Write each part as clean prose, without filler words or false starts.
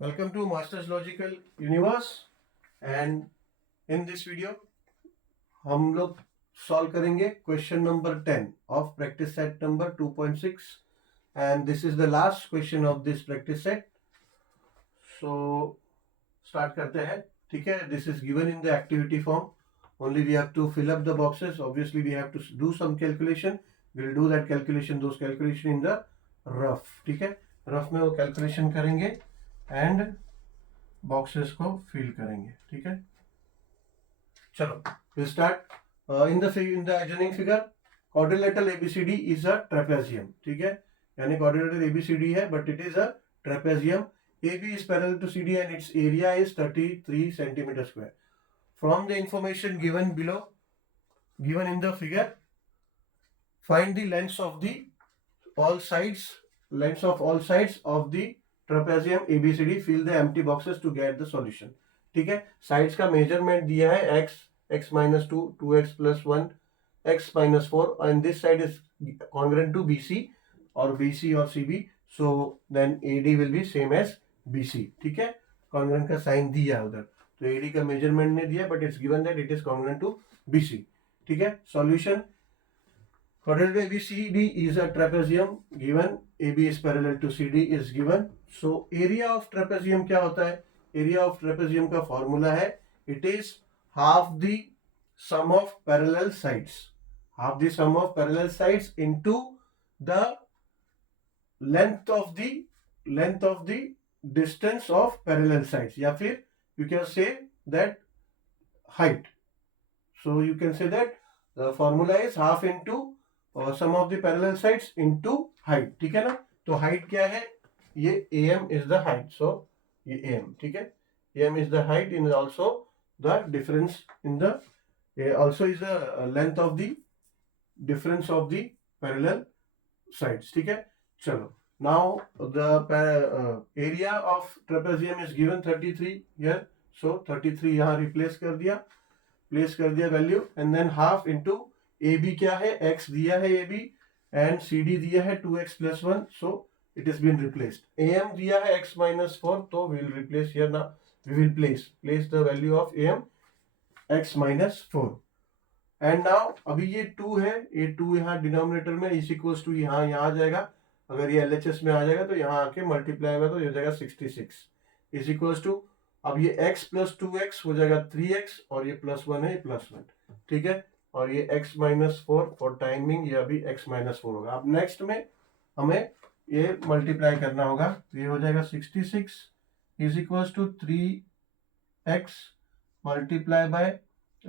Welcome to Masters Logical Universe and in this video हम लोग solve करेंगे question number 10 of practice set number 2.6 and this is the last question of this practice set. So start करते हैं. ठीक है, this is given in the activity form. Only we have to fill up the boxes. Obviously we have to do some calculation. We'll do that calculation, those calculation in the rough. ठीक है, rough में वो calculation करेंगे and boxes को fill करेंगे. ठीक है, चलो we'll start. In the adjoining figure quadrilateral ABCD is a trapezium. ठीक है, यानी quadrilateral ABCD है but it is a trapezium. AB is parallel to CD and its area is 33 centimeter square. From the information given below, given in the figure, find the lengths of the all sides, lengths of all sides of the trapezium ABCD. Fill the empty boxes to get the solution. ठीक है, sides का measurement दिया है x minus 2, 2x plus 1, x minus 4 and this side is congruent to BC or BC or CB, so then AD will be same as BC. ठीक है, congruent का sign दिया है उधर, तो AD का मेजरमेंट नहीं दिया but it's given that it is congruent to BC. ठीक है, solution. Quadrilateral ABCD is a trapezium given, AB is parallel to CD is given. So area of trapezium क्या होता है? Area of trapezium का formula है, it is half the sum of parallel sides. Half the sum of parallel sides into the length of the distance of parallel sides, या फिर you can say that height. So you can say that the formula is half into sum of the parallel sides into height. ठीक है ना, तो height क्या है? ये AM is the height, so ये AM. ठीक है, AM is the height and also the difference in the also is the length of the difference of the parallel sides. ठीक है, चलो. Now the area of trapezium is given 33 here, so 33 यहाँ replace कर दिया, place कर दिया value, and than half into AB क्या है? x दिया है AB एंड CD दिया है 2x plus 1, so it has been replaced. AM दिया है x minus 4, तो we will replace here now. We will place the value of AM x minus 4. And now अभी ये 2 है, ये 2 यहाँ डिनोमिनेटर में इज इक्वल्स टू यहाँ आ जाएगा. अगर ये LHS में आ जाएगा तो यहाँ आके मल्टीप्लाई होगा तो ये हो जाएगा 66 इज इक्वल्स टू, अब ये x प्लस 2x हो जाएगा 3x और ये प्लस 1 है, ये प्लस 1. ठीक है, और ये x माइनस 4 फॉर टाइमिंग, ये अभी x माइनस 4 होगा. अब नेक्स्ट में हमें ये मल्टीप्लाई करना होगा, तो ये हो जाएगा 66 is equals to 3x multiply by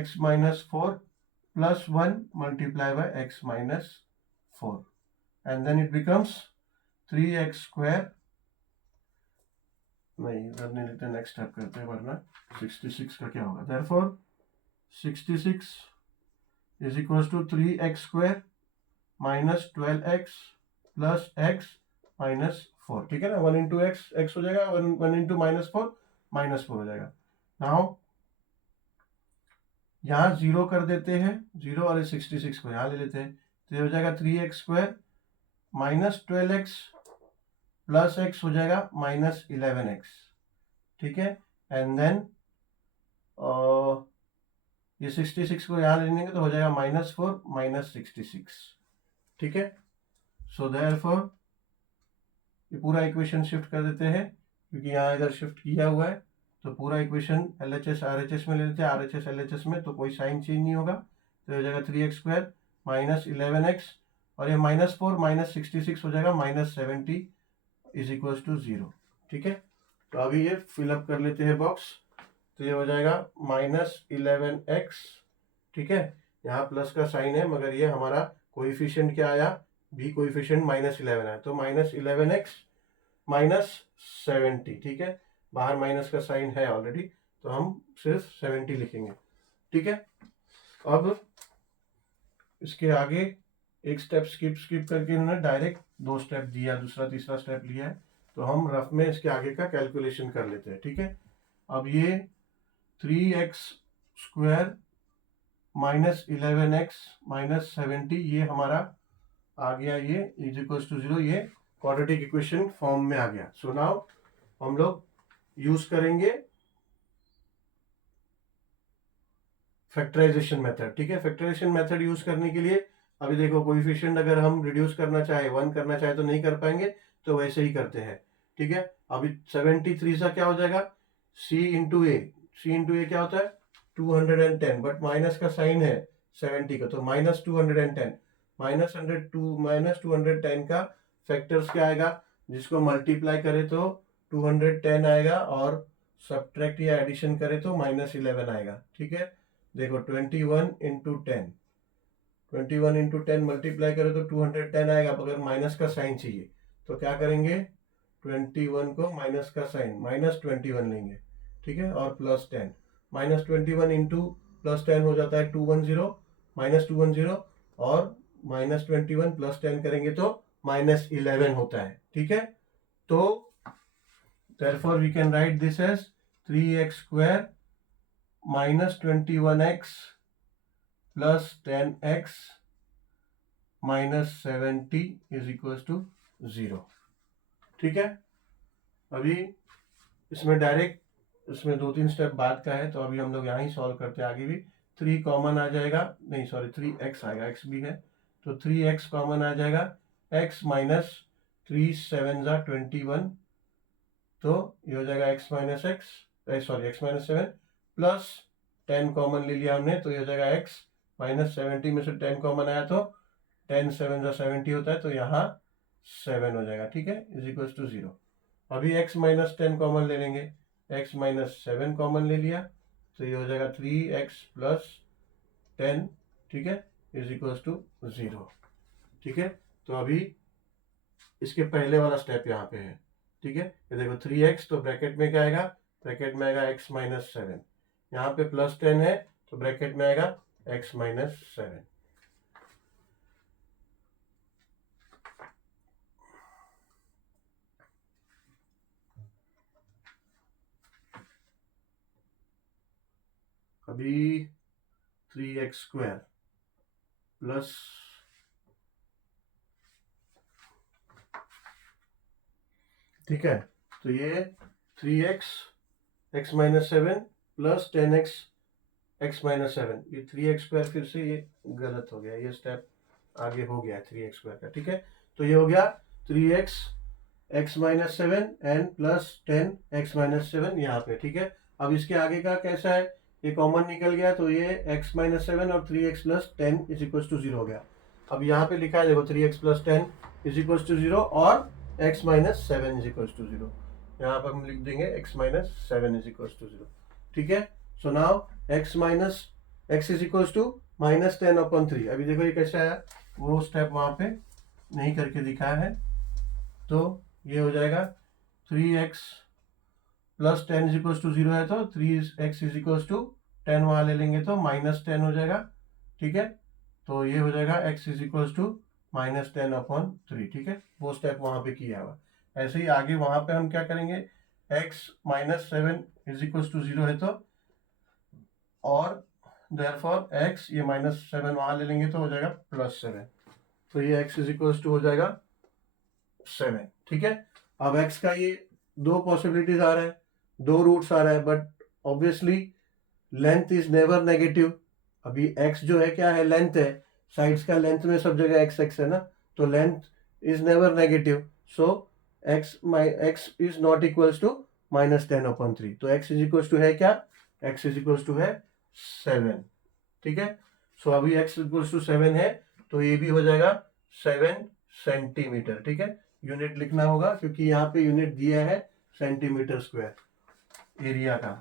x minus 4 plus 1 multiply by x minus 4 and then it becomes 3x square. नहीं, इधर नहीं लेते, नेक्स्ट स्टेप करते हैं, वरना 66 का क्या होगा. Therefore 66 is equals to 3x square minus 12x plus x minus 4. ठीक है ना, 1 इंटू x हो जाएगा, 1 इंटू माइनस 4 हो जाएगा. नाउ यहाँ 0 कर देते हैं, 0 और 66 को यहाँ ले लेते हैं, तो ये हो जाएगा 3x square minus 12x plus x हो जाएगा माइनस 11x. ठीक है, एंड देन ये 66 को यहाँ ले लेंगे तो हो जाएगा माइनस 4 माइनस 66. ठीक है, सो देयरफॉर ये पूरा इक्वेशन शिफ्ट कर देते हैं, क्योंकि यहाँ इधर शिफ्ट किया हुआ है, तो पूरा इक्वेशन LHS RHS में ले लेते हैं, RHS LHS में, तो कोई साइन चेंज नहीं होगा, तो हो जाएगा 3x स्क्वायर माइनस 11x और ये माइनस 4 माइनस 66 हो जाएगा माइनस 70 इज इक्वल टू 0. ठीक है, तो अभी ये फिलअप कर लेते हैं बॉक्स, तो ये हो जाएगा माइनस 11x. ठीक है, यहाँ प्लस का साइन है मगर ये हमारा कोएफिशिएंट क्या आया? बी कोएफिशिएंट माइनस 11 है, तो माइनस 11x माइनस 70. ठीक है, बाहर माइनस का साइन है ऑलरेडी, तो हम सिर्फ 70 लिखेंगे. ठीक है, अब इसके आगे एक स्टेप स्किप करके इन्होंने डायरेक्ट 2 स्टेप दिया, दूसरा तीसरा स्टेप लिया है, तो हम रफ में इसके आगे का कैलकुलेशन कर लेते हैं. ठीक है, अब ये 3x square minus 11x minus 70 ये हमारा आ गया, ये इज इक्वल टू 0, ये क्वाड्रेटिक इक्वेशन फॉर्म में आ गया. सो नाउ हम लोग यूज करेंगे फैक्टराइजेशन मेथड। ठीक है, फैक्टराइजेशन मेथड यूज करने के लिए अभी देखो कोएफिशिएंट अगर हम रिड्यूस करना चाहे 1 करना चाहे तो नहीं कर पाएंगे, तो वैसे ही करते हैं। ठीक है, अभी 73 सा क्या हो जाएगा, c इंटू ए। सी इंटू ए क्या होता है 210, बट माइनस का साइन है 70 का, तो माइनस 210। माइनस 210 का फैक्टर्स क्या आएगा, जिसको मल्टीप्लाई करे तो 210 आएगा और सब्ट्रैक्ट या एडिशन करे तो -11 आएगा। ठीक है, देखो 21 इंटू 10, 21 इंटू 10 मल्टीप्लाई करें तो 210 आएगा। अगर माइनस का साइन चाहिए तो क्या करेंगे, 21 को माइनस का साइन -21 लेंगे। ठीक है, और +10, -21 इंटू +10 हो जाता है 210, -210, और -21 +10 करेंगे तो -11 होता है। ठीक है, तो therefore we can write this as 3x square -21x plus 10x -70 is equal to 0। ठीक है, अभी इसमें डायरेक्ट इसमें 2-3 स्टेप बाद का है, तो अभी हम लोग यहाँ ही सॉल्व करते हैं। आगे भी 3 कॉमन आ जाएगा, नहीं सॉरी 3x आएगा, x भी है तो 3x कॉमन आ जाएगा, x माइनस 3 7 21, तो ये हो जाएगा x minus x, sorry x minus 7 plus 10 common ले लिया हमने, तो ये हो जाएगा x माइनस 70 में से 10 कॉमन आया तो 10 7 70 होता है, तो यहाँ 7 हो जाएगा। ठीक है, इज इक्वल टू 0। अभी x माइनस 10 कॉमन ले लेंगे, x माइनस 7 कॉमन ले लिया तो ये हो जाएगा 3x प्लस 10। ठीक है, इज इक्वल टू 0। ठीक है, तो अभी इसके पहले वाला स्टेप यहाँ पे है। ठीक है, ये देखो 3x, तो ब्रैकेट में क्या आएगा, ब्रैकेट में आएगा x माइनस 7, यहाँ पे प्लस 10 है तो ब्रैकेट में आएगा x माइनस 7। अभी 3x स्क्वायर प्लस ठीक है, तो ये 3x x minus 7 plus 10x x minus 7, ये 3x स्क्वायर फिर से ये गलत हो गया, ये स्टेप आगे हो गया 3x स्क्वायर का। ठीक है, तो ये हो गया 3x x minus 7 and plus 10 x minus 7 यहाँ पे। ठीक है, अब इसके आगे का कैसा है, ये कॉमन निकल गया तो ये x माइनस 7 और 3x plus 10 is equal to 0 हो गया। अब यहाँ पे लिखा है देखो 3x plus 10 is equal to 0 और x minus 7 is equal to 0। यहाँ पर हम लिख देंगे x minus 7 is equal to 0। ठीक है, so now x is equal to -10/3। अभी देखो ये कैसा है, वो स्टेप वहां पे नहीं करके दिखाया है, तो ये हो जाएगा 3x plus 10 is equal to 0 है, तो 3x इज इक्वल टू 10 वहां ले लेंगे तो -10 हो जाएगा। ठीक है, तो ये हो जाएगा x इज इक्वल टू -10/3। ठीक है, वो स्टेप वहां पे किया हुआ। ऐसे ही आगे वहां पे हम क्या करेंगे, x minus 7 is equal to 0 है, तो और देयरफॉर x, ये -7 वहां ले लेंगे तो हो जाएगा +7, तो ये x इज इक्वल टू हो जाएगा 7। ठीक है, अब x का ये दो पॉसिबिलिटीज आ रहा है, दो रूट्स आ रहा है, but obviously length is never negative. अभी x जो है क्या है, लेंथ है, साइड्स का लेंथ में सब जगह x है ना, तो length is never negative, so x is not equals to -10/3, तो x इज इक्वल्स टू है क्या, x इज इक्वल्स टू है 7। ठीक है, सो अभी x इक्वल्स टू 7 है, तो ये भी हो जाएगा 7 सेंटीमीटर। ठीक है, यूनिट लिखना होगा क्योंकि यहाँ पे यूनिट दिया है सेंटीमीटर स्क्वायर एरिया का।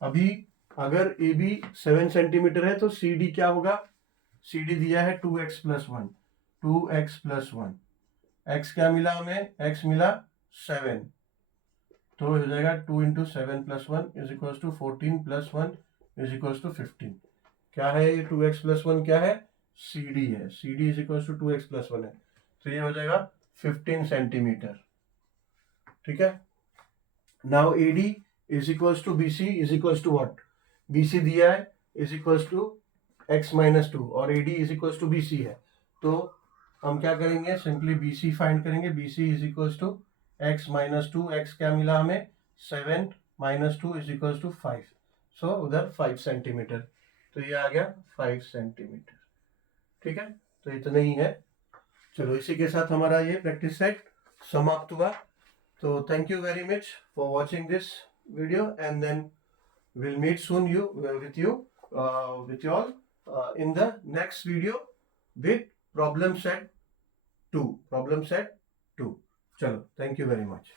अभी अगर ए बी 7 सेंटीमीटर है तो सी डी क्या होगा, सी डी दिया है 2x plus 1, 2x plus 1, x क्या मिला हमें, x मिला 7, तो हो जाएगा 2 into 7 plus 1 is equal to 14 plus 1 is equal to 15। क्या है ये 2x प्लस 1 क्या है, सी डी है, C D is equal to 2x plus 1 है, तो ये हो जाएगा 15 सेंटीमीटर। ठीक है, now A D is equals to B C is equals to what, B C दिया है is equals to x minus 2 और A D is equals to B C है, तो हम क्या करेंगे, सिंपली बी सी फाइंड करेंगे, B C is equals to x minus 2, x क्या मिला हमें 7 minus 2 is equal to 5, so उधर 5 सेंटीमीटर, तो ये आ गया 5 सेंटीमीटर। ठीक है, तो इतना ही है। चलो इसी के साथ हमारा ये प्रैक्टिस सेट समाप्त हुआ। तो thank you very much for watching this video and then we'll meet soon with you all in the next video with problem set 2. Chalo, thank you very much.